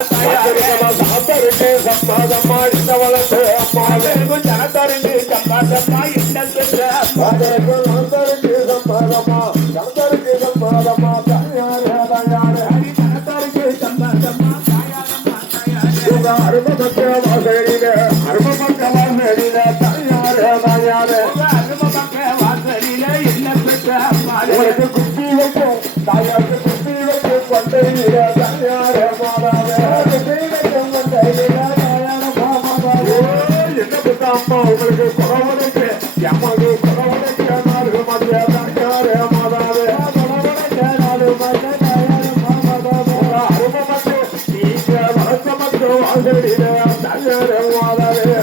சாத்தருக்கு சம்பாதம்மா இந்த வளர்த்து அம்மா ஜனத்தருக்கு சம்பாதம்மா இந்த சாத்தருக்கு சம்பாதம்மா ஜனத்தருக்கு சம்பாதம்மா தாயாரு ஹரி ஜனத்தருக்கு சம்பாதம்மா அருமபக்க வாசலில அருமபக்க வாசலில தாயாரு அருமபக்க வாசலில என்ன பெற்ற உங்களுக்கு குப்பி வைக்கும் தாயாருக்கு குப்பி வைக்கும் கொண்டையில தாயாரு அம்மா உங்களுக்கு குறவனுக்கு எமது குறவனுக்கு நாடு மதிய தாயாரே மாதாவே அருமமக்கு நீங்க வழக்கமக்கு வாசலில தாயாரே மாதாவே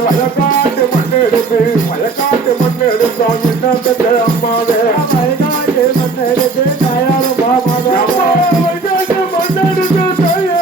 வழக்காட்டு மண்ணெடுத்து வழக்காட்டு மண்ணெடுத்தோம் என்ன அம்மாவே வழக்காட்டு மண்ணெடுத்து தாயாரும் வழக்காட்டு மண்ணெடுத்து தாயாரே